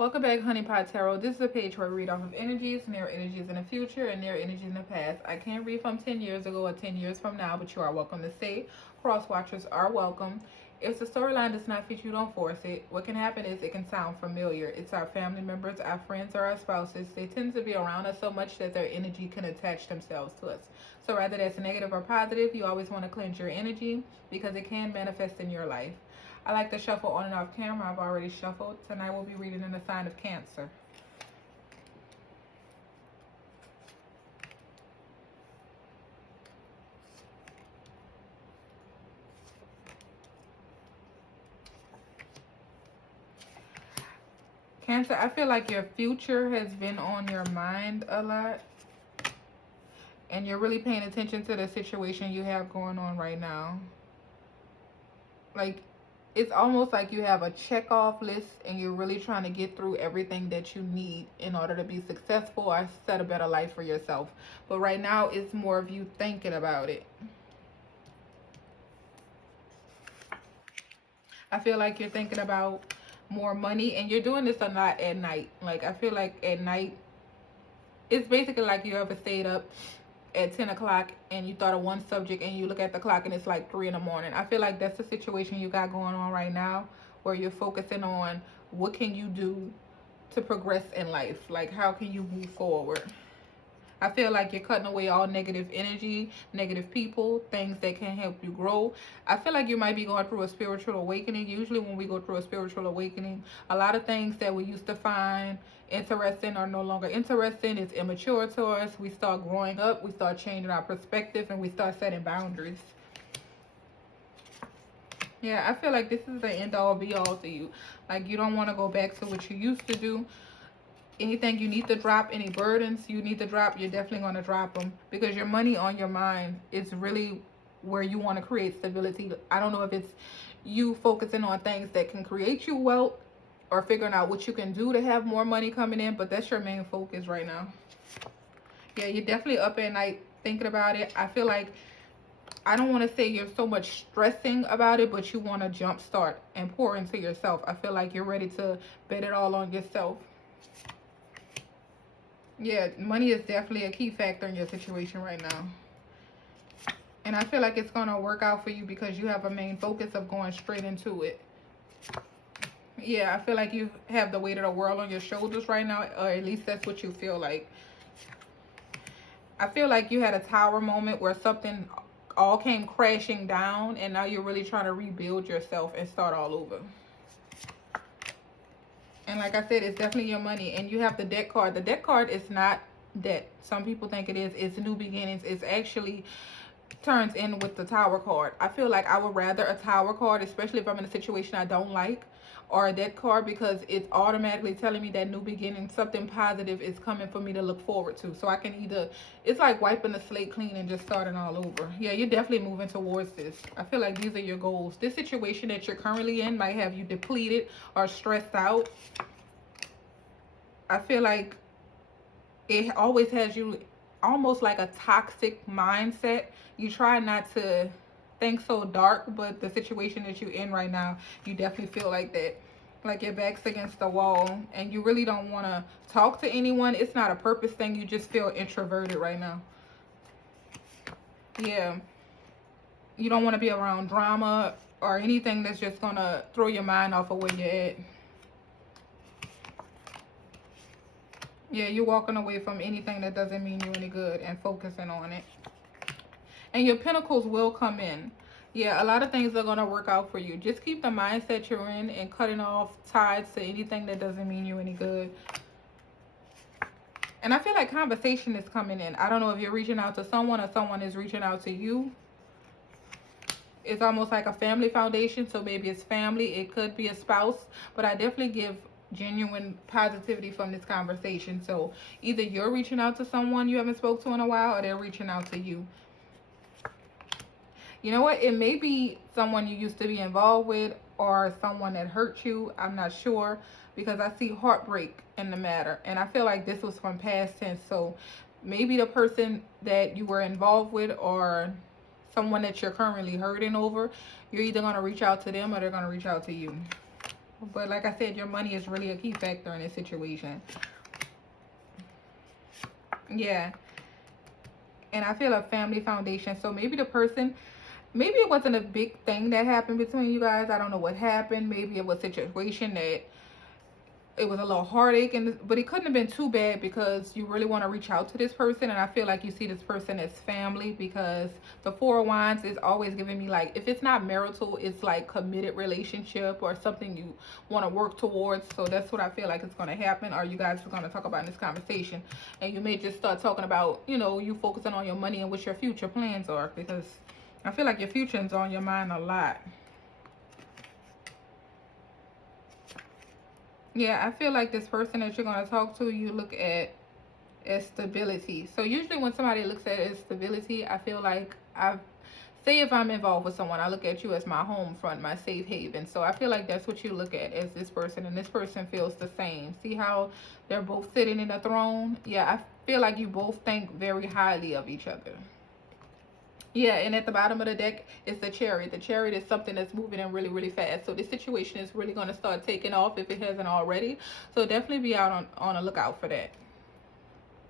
Welcome back, Honey Pot Tarot. This is a page where I read off of energies, near energies in the future, and near energies in the past. I can't read from 10 years ago or 10 years from now, but you are welcome to stay. Cross watchers are welcome. If the storyline does not fit you, don't force it. What can happen is it can sound familiar. It's our family members, our friends, or our spouses. They tend to be around us so much that their energy can attach themselves to us. So whether that's negative or positive, you always want to cleanse your energy because it can manifest in your life. I like to shuffle on and off camera. I've already shuffled. Tonight we'll be reading in the sign of Cancer. Cancer, I feel like your future has been on your mind a lot. And you're really paying attention to the situation you have going on right now. Like, it's almost like you have a check off list and you're really trying to get through everything that you need in order to be successful or set a better life for yourself. But right now, it's more of you thinking about it. I feel like you're thinking about more money, and you're doing this a lot at night. Like, I feel like at night, it's basically like you ever stayed up at 10 o'clock and you thought of one subject and you look at the clock and it's like 3 in the morning. I feel like that's the situation you got going on right now, where you're focusing on what can you do to progress in life. Like, how can you move forward? I feel like you're cutting away all negative energy, negative people, things that can help you grow. I feel like you might be going through a spiritual awakening. Usually when we go through a spiritual awakening, a lot of things that we used to find interesting are no longer interesting. It's immature to us. We start growing up. We start changing our perspective, and we start setting boundaries. Yeah, I feel like this is the end all be all to you. Like, you don't want to go back to what you used to do. Anything you need to drop, any burdens you need to drop, you're definitely going to drop them, because your money on your mind is really where you want to create stability. I don't know if it's you focusing on things that can create you wealth or figuring out what you can do to have more money coming in, but that's your main focus right now. Yeah, you're definitely up at night thinking about it. I feel like, I don't want to say you're so much stressing about it, but you want to jump start and pour into yourself. I feel like you're ready to bet it all on yourself. Yeah, money is definitely a key factor in your situation right now. And I feel like it's going to work out for you because you have a main focus of going straight into it. Yeah, I feel like you have the weight of the world on your shoulders right now, or at least that's what you feel like. I feel like you had a tower moment where something all came crashing down, and now you're really trying to rebuild yourself and start all over. And like I said, it's definitely your money. And you have the debt card. The debt card is not debt. Some people think it is. It's new beginnings. It's actually turns in with the tower card. I feel like I would rather a tower card, especially if I'm in a situation I don't like, or a debt card, because it's automatically telling me that new beginning, something positive is coming for me to look forward to. So I can either, it's like wiping the slate clean and just starting all over. Yeah, you're definitely moving towards this. I feel like these are your goals. This situation that you're currently in might have you depleted or stressed out. I feel like it always has you almost like a toxic mindset. You try not to think so dark, but the situation that you're in right now, you definitely feel like that. Like your back's against the wall and you really don't want to talk to anyone. It's not a purpose thing. You just feel introverted right now. Yeah. You don't want to be around drama or anything that's just going to throw your mind off of where you're at. Yeah, you're walking away from anything that doesn't mean you any good and focusing on it. And your pentacles will come in. Yeah, a lot of things are going to work out for you. Just keep the mindset you're in and cutting off ties to anything that doesn't mean you any good. And I feel like conversation is coming in. I don't know if you're reaching out to someone or someone is reaching out to you. It's almost like a family foundation. So maybe it's family. It could be a spouse. But I definitely give genuine positivity from this conversation. So either you're reaching out to someone you haven't spoke to in a while, or they're reaching out to you. You know what? It may be someone you used to be involved with or someone that hurt you. I'm not sure, because I see heartbreak in the matter. And I feel like this was from past tense. So maybe the person that you were involved with or someone that you're currently hurting over, you're either going to reach out to them or they're going to reach out to you. But like I said, your money is really a key factor in this situation. Yeah. And I feel a family foundation. So maybe the person, maybe it wasn't a big thing that happened between you guys. I don't know what happened. Maybe it was a situation that it was a little heartache, and but it couldn't have been too bad because you really want to reach out to this person. And I feel like you see this person as family, because the Four of Wands is always giving me, like, if it's not marital, it's like committed relationship or something you want to work towards. So that's what I feel like is going to happen, or you guys are going to talk about in this conversation. And you may just start talking about, you focusing on your money and what your future plans are, because I feel like your future is on your mind a lot. Yeah, I feel like this person that you're going to talk to, you look at as stability. So usually when somebody looks at it as stability, I feel like say if I'm involved with someone, I look at you as my home front, my safe haven. So I feel like that's what you look at as this person, and this person feels the same. See how they're both sitting in a throne? Yeah, I feel like you both think very highly of each other. Yeah, and at the bottom of the deck is the Chariot. The Chariot is something that's moving in really, really fast. So this situation is really going to start taking off if it hasn't already. So definitely be out on a lookout for that.